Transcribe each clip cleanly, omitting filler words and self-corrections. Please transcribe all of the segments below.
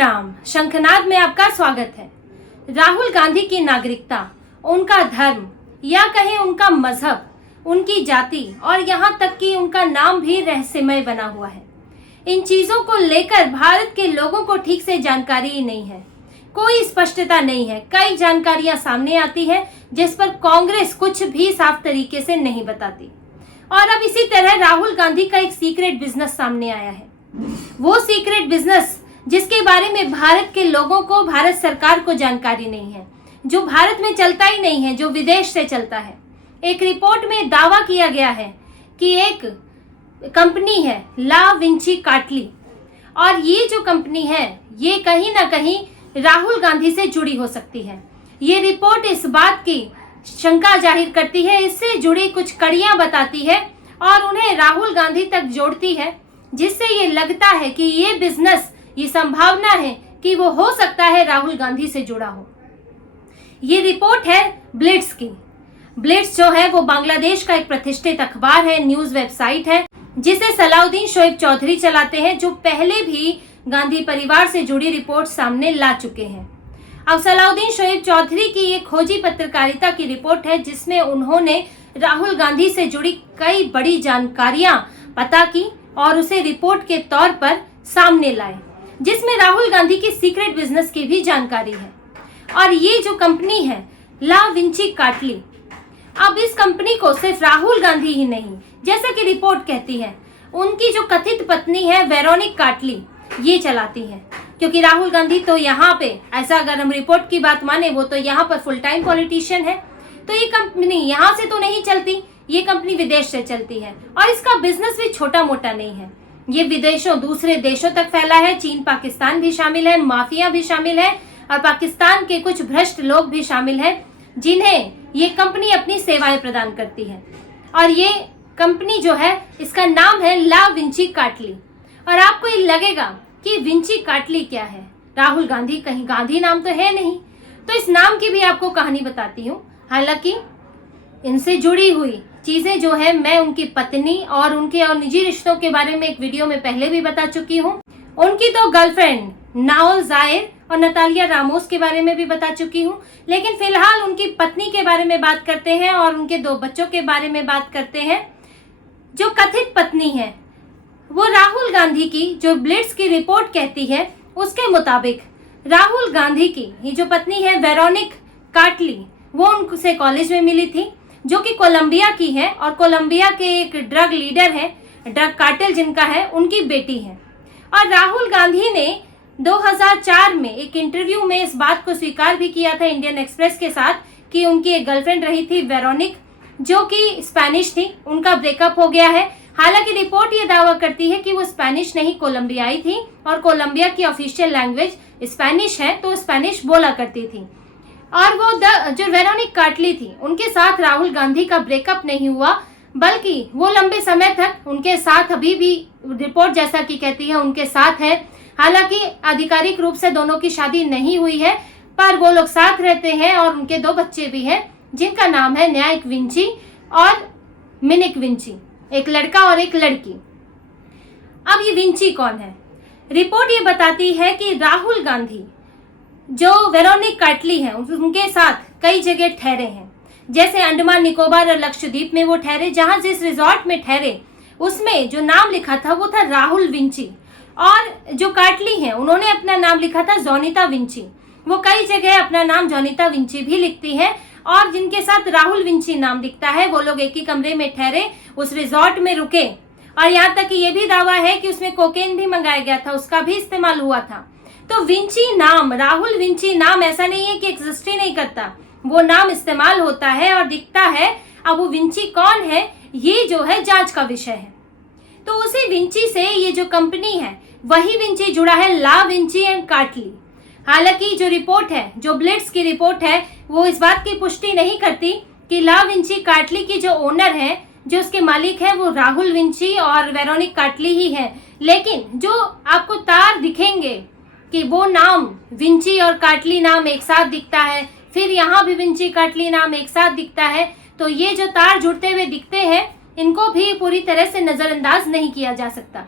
राम। शंखनाद में आपका स्वागत है। राहुल गांधी की नागरिकता, उनका धर्म या कहें उनका मजहब, उनकी जाति और यहाँ तक कि उनका नाम भी रहस्यमय बना हुआ है। इन चीजों को लेकर भारत के लोगों को ठीक से जानकारी ही नहीं है, कोई स्पष्टता नहीं है। कई जानकारियां सामने आती है जिस पर कांग्रेस कुछ भी साफ तरीके से नहीं बताती। और अब इसी तरह राहुल गांधी का एक सीक्रेट बिजनेस सामने आया है। वो सीक्रेट बिजनेस जिसके बारे में भारत के लोगों को, भारत सरकार को जानकारी नहीं है, जो भारत में चलता ही नहीं है, जो विदेश से चलता है। एक रिपोर्ट में दावा किया गया है कि एक कंपनी है ला विंची कार्टली, और ये जो कंपनी है ये कहीं ना कहीं राहुल गांधी से जुड़ी हो सकती है। ये रिपोर्ट इस बात की शंका जाहिर करती है, इससे जुड़ी कुछ कड़ियां बताती है और उन्हें राहुल गांधी तक जोड़ती है, जिससे ये लगता है कि ये बिजनेस, ये संभावना है कि वो हो सकता है राहुल गांधी से जुड़ा हो। ये रिपोर्ट है ब्लिट्स की। ब्लिट्स जो है वो बांग्लादेश का एक प्रतिष्ठित अखबार है, न्यूज वेबसाइट है, जिसे सलाउद्दीन शोएब चौधरी चलाते हैं, जो पहले भी गांधी परिवार से जुड़ी रिपोर्ट सामने ला चुके हैं। अब सलाउद्दीन शोएब चौधरी की एक खोजी पत्रकारिता की रिपोर्ट है, जिसमें उन्होंने राहुल गांधी से जुड़ी कई बड़ी जानकारियां पता की और उसे रिपोर्ट के तौर पर सामने लाए, जिसमें राहुल गांधी की सीक्रेट बिजनेस की भी जानकारी है। और ये जो कंपनी है ला विंची कार्टली, अब इस कंपनी को सिर्फ राहुल गांधी ही नहीं, जैसा कि रिपोर्ट कहती है, उनकी जो कथित पत्नी है वेरोनिक कार्टली, ये चलाती है। क्योंकि राहुल गांधी तो यहाँ पे, ऐसा अगर हम रिपोर्ट की बात माने, वो तो यहाँ पर फुल टाइम पॉलिटिशियन है, तो ये कंपनी यहाँ से तो नहीं चलती, ये कंपनी विदेश से चलती है। और इसका बिजनेस भी छोटा मोटा नहीं है, ये विदेशों, दूसरे देशों तक फैला है। चीन, पाकिस्तान भी शामिल है, माफिया भी शामिल है और पाकिस्तान के कुछ भ्रष्ट लोग भी शामिल हैं, जिन्हें ये कंपनी अपनी सेवाएं प्रदान करती है। और ये कंपनी जो है, इसका नाम है ला विंची कार्टली। और आपको ये लगेगा कि विंची कार्टली क्या है, राहुल गांधी, कहीं गांधी नाम तो है नहीं। तो इस नाम की भी आपको कहानी बताती हूँ। हालांकि इनसे जुड़ी हुई चीजें जो है, मैं उनकी पत्नी और उनके और निजी रिश्तों के बारे में एक वीडियो में पहले भी बता चुकी हूँ। उनकी तो गर्लफ्रेंड नाओल जायर और नतालिया रामोस के बारे में भी बता चुकी हूँ। लेकिन फिलहाल उनकी पत्नी के बारे में बात करते हैं और उनके 2 बच्चों के बारे में बात करते हैं। जो कथित पत्नी है वो राहुल गांधी की, जो ब्लिट्स की रिपोर्ट कहती है उसके मुताबिक राहुल गांधी की ये जो पत्नी है वेरोनिक कार्टली, वो उनसे कॉलेज में मिली थी, जो कि कोलंबिया की है और कोलंबिया के एक ड्रग लीडर है, ड्रग कार्टेल जिनका है, उनकी बेटी है। और राहुल गांधी ने 2004 में एक इंटरव्यू में इस बात को स्वीकार भी किया था इंडियन एक्सप्रेस के साथ कि उनकी एक गर्लफ्रेंड रही थी वेरोनिक, जो कि स्पेनिश थी, उनका ब्रेकअप हो गया है। हालांकि रिपोर्ट ये दावा करती है कि वो स्पेनिश नहीं, कोलंबियाई थी और कोलंबिया की ऑफिशियल लैंग्वेज स्पेनिश है, तो स्पेनिश बोला करती थी। और वो जो वेरोनिक कार्टली थी, उनके साथ राहुल गांधी का ब्रेकअप नहीं हुआ, बल्कि वो लंबे समय तक उनके साथ, अभी भी रिपोर्ट जैसा कि कहती है, उनके साथ है। हालांकि आधिकारिक रूप से दोनों की शादी नहीं हुई है, पर वो लोग साथ रहते हैं और उनके 2 बच्चे भी हैं, जिनका नाम है न्यायिक विंची और मिनिक विंची, एक लड़का और एक लड़की। अब ये विंची कौन है? रिपोर्ट ये बताती है कि राहुल गांधी जो वेरोनिक कार्टली है, उनके साथ कई जगह ठहरे हैं, जैसे अंडमान निकोबार और लक्षद्वीप में वो ठहरे। जहां जिस रिजॉर्ट में ठहरे उसमें जो नाम लिखा था वो था राहुल विंची, और जो कार्टली हैं उन्होंने अपना नाम लिखा था जोनिता विंची। वो कई जगह अपना नाम जोनिता विंची भी लिखती है, और जिनके साथ राहुल विंची नाम दिखता है वो लोग एक ही कमरे में ठहरे, उस रिजॉर्ट में रुके। और यहाँ तक कि ये भी दावा है कि उसमें कोकेन भी मंगाया गया था, उसका भी इस्तेमाल हुआ था। तो विंची नाम, राहुल विंची नाम ऐसा नहीं है कि एग्जिस्ट ही नहीं करता, वो नाम इस्तेमाल होता है और दिखता है। अब वो विंची कौन है, ये जो है जांच का विषय है। तो उसी विंची से ये जो कंपनी है, वही विंची जुड़ा है ला विंची एंड कार्टली। हालांकि जो रिपोर्ट है, जो ब्लिट्स की रिपोर्ट है, वो इस बात की पुष्टि नहीं करती कि ला विंची कार्टली की जो ओनर है, जो उसके मालिक है, वो राहुल विंची और वेरोनिक कार्टली ही है। लेकिन जो आपको तार दिखेंगे कि वो नाम विंची और कार्टली नाम एक साथ दिखता है, फिर यहाँ भी विंची कार्टली नाम एक साथ दिखता है, तो ये जो तार जुड़ते हुए दिखते हैं, इनको भी पूरी तरह से नजरअंदाज नहीं किया जा सकता।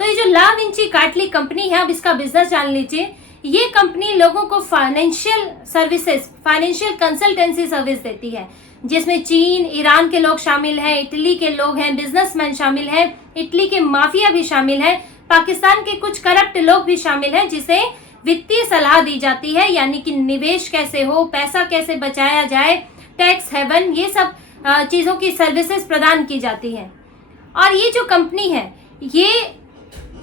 तो ये जो ला विंची कार्टली कंपनी है, अब इसका बिजनेस जान लीजिए। ये कंपनी लोगों को financial services, financial consultancy service देती है, जिसमें चीन, ईरान के लोग शामिल हैं, इटली के लोग हैं, बिजनेसमैन शामिल हैं, इटली के माफिया भी शामिल है, पाकिस्तान के कुछ करप्ट लोग भी शामिल हैं, जिसे वित्तीय सलाह दी जाती है, यानी कि निवेश कैसे हो, पैसा कैसे बचाया जाए, टैक्स हेवन, ये सब चीजों की सर्विसेज प्रदान की जाती है। और ये जो कंपनी है, ये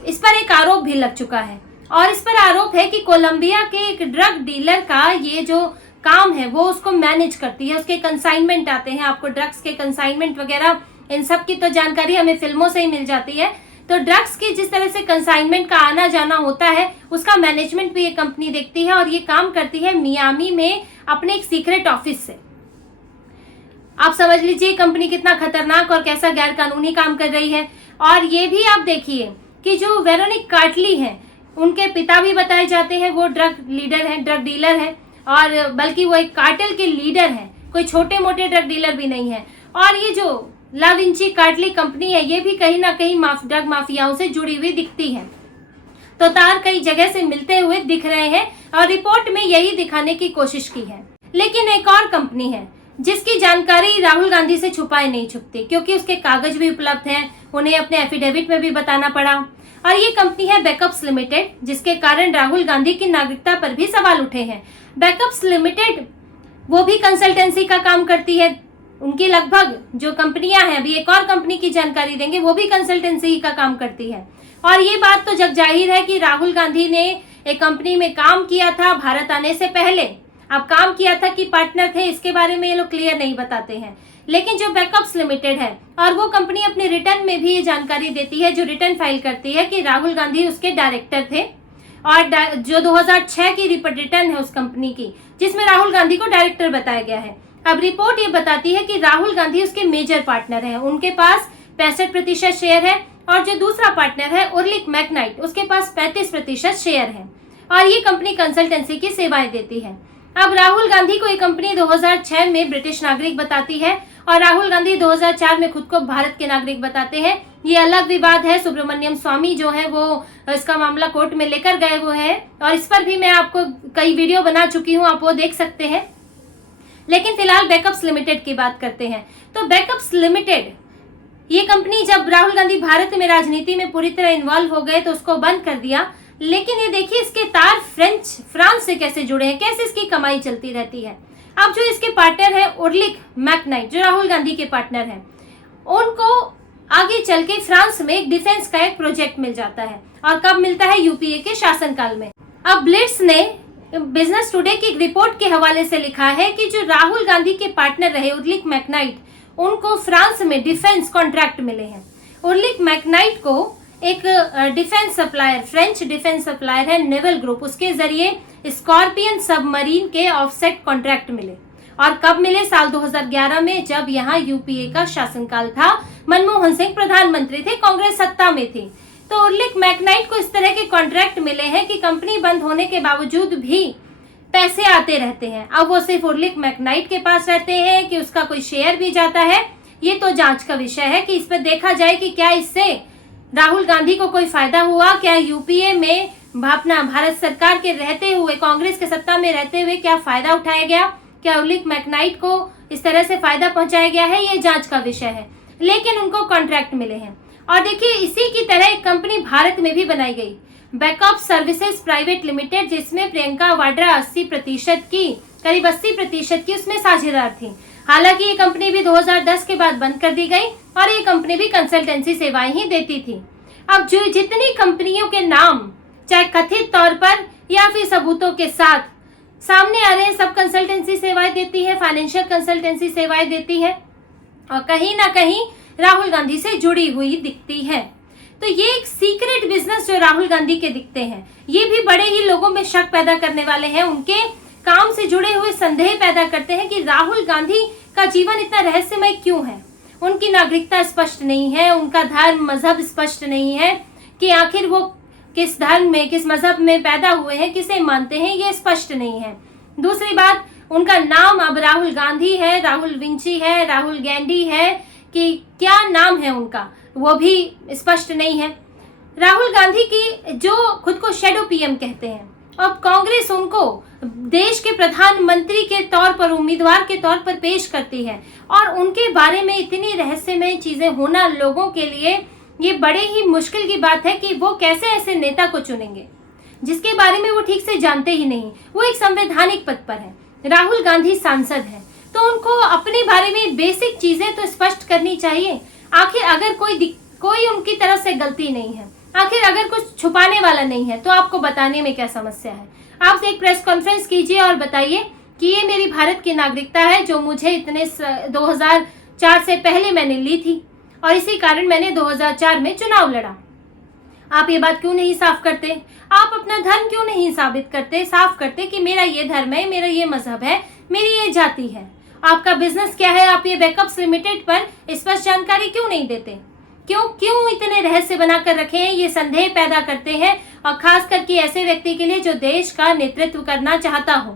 इस पर एक आरोप भी लग चुका है, और इस पर आरोप है कि कोलंबिया के एक ड्रग डीलर का ये जो काम है वो उसको मैनेज करती है। उसके कंसाइनमेंट आते हैं, आपको ड्रग्स के कंसाइनमेंट वगैरह इन सब की तो जानकारी हमें फिल्मों से ही मिल जाती है। तो ड्रग्स की जिस तरह से कंसाइनमेंट का आना जाना होता है, उसका मैनेजमेंट भी ये कंपनी देखती है, और ये काम करती है मियामी में अपने एक सीक्रेट ऑफिस से। आप समझ लीजिए कंपनी कितना खतरनाक और कैसा गैर कानूनी काम कर रही है। और ये भी आप देखिए कि जो वेरोनिक कार्टली हैं, उनके पिता भी बताए जाते हैं वो ड्रग लीडर हैं, ड्रग डीलर हैं, और बल्कि वो एक कार्टेल के लीडर हैं, कोई छोटे मोटे ड्रग डीलर भी नहीं है। और ये जो ला विंची कार्टली कंपनी है, ये भी कहीं ना कहीं ड्रग माफियाओं से जुड़ी हुई दिखती है। तो तार कई जगह से मिलते हुए दिख रहे हैं, और रिपोर्ट में यही दिखाने की कोशिश की है। लेकिन एक और कंपनी है जिसकी जानकारी राहुल गांधी से छुपाए नहीं छुपती, क्योंकि उसके कागज भी उपलब्ध हैं, उन्हें अपने एफिडेविट में भी बताना पड़ा। और ये कंपनी है बैकअप्स लिमिटेड, जिसके कारण राहुल गांधी की नागरिकता पर भी सवाल उठे हैं। बैकअप्स लिमिटेड वो भी कंसल्टेंसी का काम करती है। उनकी लगभग जो कंपनियां हैं, अभी एक और कंपनी की जानकारी देंगे, वो भी कंसल्टेंसी का काम करती है। और ये बात तो जग जाहिर है कि राहुल गांधी ने एक कंपनी में काम किया था भारत आने से पहले। अब काम किया था कि पार्टनर थे, इसके बारे में ये लोग क्लियर नहीं बताते हैं। लेकिन जो बैकअप्स लिमिटेड है, और वो कंपनी अपने रिटर्न में भी ये जानकारी देती है, जो रिटर्न फाइल करती है, कि राहुल गांधी उसके डायरेक्टर थे। और जो 2006 की रिटर्न है उस कंपनी की, जिसमें राहुल गांधी को डायरेक्टर बताया गया है। अब रिपोर्ट ये बताती है कि राहुल गांधी उसके मेजर पार्टनर है, उनके पास 65% शेयर है, और जो दूसरा पार्टनर है उर्लिक मैकनाइट, उसके पास 35% शेयर है। और ये कंपनी कंसल्टेंसी की सेवाएं देती है। अब राहुल गांधी को ये कंपनी 2006 में ब्रिटिश नागरिक बताती है, और राहुल गांधी 2004 में खुद को भारत के नागरिक बताते हैं। ये अलग विवाद है। सुब्रमण्यम स्वामी जो है वो इसका मामला कोर्ट में लेकर गए वो है, और इस पर भी मैं आपको कई वीडियो बना चुकी हूँ, आप वो देख सकते हैं। लेकिन फिलहाल बैकअप्स लिमिटेड की बात करते हैं। तो बैकअप्स लिमिटेड ये कंपनी, जब राहुल गांधी भारत में राजनीति में पूरी तरह इन्वॉल्व हो गए तो उसको बंद कर दिया। लेकिन ये देखिए इसके तार फ्रांस से कैसे जुड़े हैं, कैसे इसकी कमाई चलती रहती है। अब जो इसके पार्टनर है उर्लिक मैकनाइट, जो राहुल गांधी के पार्टनर हैं, उनको आगे चल के फ्रांस में एक डिफेंस का एक प्रोजेक्ट मिल जाता है। और कब मिलता है? यूपीए के शासनकाल में। अब ब्लिट्स ने बिजनेस टुडे की एक रिपोर्ट के हवाले से लिखा है कि जो राहुल गांधी के पार्टनर रहे उर्लिक मैकनाइट, उनको फ्रांस में डिफेंस कॉन्ट्रैक्ट मिले हैं। उर्लिक मैकनाइट को एक defence supplier, French defence supplier है नेवल ग्रुप, उसके जरिए स्कॉर्पियन सबमरीन के ऑफसेट कॉन्ट्रैक्ट मिले। और कब मिले? साल 2011 में, जब यहाँ यूपीए का शासनकाल था, मनमोहन सिंह प्रधानमंत्री थे, कांग्रेस सत्ता में थी। तो उर्लिक मैकनाइट को इस तरह के कॉन्ट्रैक्ट मिले हैं कि कंपनी बंद होने के बावजूद भी पैसे आते रहते हैं। अब वो सिर्फ उर्लिक मैकनाइट के पास रहते हैं कि उसका कोई शेयर भी जाता है, ये तो जांच का विषय है कि इस पर देखा जाए कि क्या इससे राहुल गांधी को कोई फायदा हुआ, क्या यूपीए में अपना भारत सरकार के रहते हुए, कांग्रेस के सत्ता में रहते हुए क्या फायदा उठाया गया, क्या उर्लिक मैकनाइट को इस तरह से फायदा पहुंचाया गया है, ये जांच का विषय है। लेकिन उनको कॉन्ट्रैक्ट मिले हैं। और देखिए इसी की तरह एक कंपनी भारत में भी बनाई गई, बैकअप सर्विसेज प्राइवेट लिमिटेड, जिसमें प्रियंका वाड्रा 80% की, करीब 80% की उसमें साझेदार थी। हालांकि ये कंपनी भी 2010 के बाद बंद कर दी गई, और ये कंपनी भी कंसल्टेंसी सेवाएं ही देती थी। अब जो जितनी कंपनियों के नाम चाहे कथित तौर पर या फिर सबूतों के साथ सामने आ रहे हैं, सब कंसल्टेंसी सेवाएं देती है, फाइनेंशियल कंसल्टेंसी सेवाएं देती है, और कहीं ना कहीं राहुल गांधी से जुड़ी हुई दिखती है। तो ये एक सीक्रेट बिजनेस जो राहुल गांधी के दिखते हैं, ये भी बड़े ही लोगों में शक पैदा करने वाले हैं। उनके काम से जुड़े हुए संदेह पैदा करते हैं कि राहुल गांधी का जीवन इतना रहस्यमय क्यों है। उनकी नागरिकता स्पष्ट नहीं है, उनका धर्म मजहब स्पष्ट नहीं है कि आखिर वो किस धर्म में, किस मजहब में पैदा हुए हैं, किसे मानते हैं, ये स्पष्ट नहीं है। दूसरी बात, उनका नाम अब राहुल गांधी है, राहुल विंची है, राहुल गैंडी है, कि क्या नाम है उनका वो भी स्पष्ट नहीं है। राहुल गांधी की जो खुद को शैडो पीएम कहते हैं, अब कांग्रेस उनको देश के प्रधानमंत्री के तौर पर, उम्मीदवार के तौर पर पेश करती है और उनके बारे में इतनी रहस्यमय चीजें होना लोगों के लिए ये बड़े ही मुश्किल की बात है कि वो कैसे ऐसे नेता को चुनेंगे जिसके बारे में वो ठीक से जानते ही नहीं। वो एक संवैधानिक पद पर है, राहुल गांधी सांसद है, तो उनको अपने बारे में बेसिक चीजें तो स्पष्ट करनी चाहिए। आखिर अगर कोई उनकी तरफ से गलती नहीं है, आखिर अगर कुछ छुपाने वाला नहीं है, तो आपको बताने में क्या समस्या है? आप एक प्रेस कॉन्फ्रेंस कीजिए और बताइए कि ये मेरी भारत की नागरिकता है जो मुझे इतने 2004 से पहले मैंने ली थी और इसी कारण मैंने 2004 में चुनाव लड़ा। आप ये बात क्यों नहीं साफ करते? आप अपना धर्म क्यों नहीं साफ करते कि मेरा ये धर्म है, मेरा ये मजहब है, मेरी ये जाति है? आपका बिजनेस क्या है? आप ये बैकअप्स लिमिटेड पर स्पष्ट जानकारी क्यों नहीं देते? क्यों इतने रहस्य बनाकर रखे हैं? ये संदेह पैदा करते हैं, और खास करके ऐसे व्यक्ति के लिए जो देश का नेतृत्व करना चाहता हो।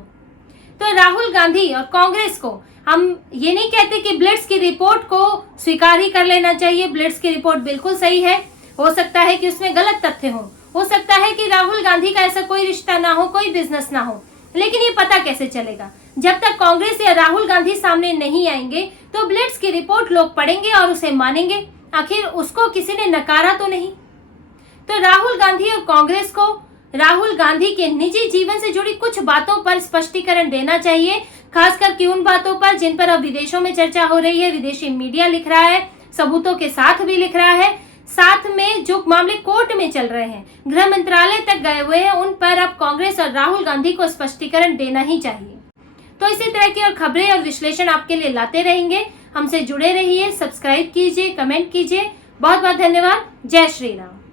तो राहुल गांधी और कांग्रेस को हम ये नहीं कहते कि ब्लिट्स की रिपोर्ट को स्वीकार ही कर लेना चाहिए। ब्लिट्स की रिपोर्ट बिल्कुल सही है, हो सकता है कि उसमें गलत तथ्य हो सकता है कि राहुल गांधी का ऐसा कोई रिश्ता ना हो, कोई बिजनेस ना हो, लेकिन ये पता कैसे चलेगा? जब तक कांग्रेस या राहुल गांधी सामने नहीं आएंगे तो ब्लिट्स की रिपोर्ट लोग पढ़ेंगे और उसे मानेंगे। आखिर उसको किसी ने नकारा तो नहीं। तो राहुल गांधी और कांग्रेस को राहुल गांधी के निजी जीवन से जुड़ी कुछ बातों पर स्पष्टीकरण देना चाहिए, खासकर कि उन बातों पर जिन पर अब विदेशों में चर्चा हो रही है, विदेशी मीडिया लिख रहा है, सबूतों के साथ भी लिख रहा है, साथ में जो मामले कोर्ट में चल रहे हैं, गृह मंत्रालय तक गए हुए हैं, उन पर अब कांग्रेस और राहुल गांधी को स्पष्टीकरण देना ही चाहिए। तो इसी तरह की और खबरें और विश्लेषण आपके लिए लाते रहेंगे। हमसे जुड़े रहिए, सब्सक्राइब कीजिए, कमेंट कीजिए। बहुत बहुत धन्यवाद। जय श्री राम।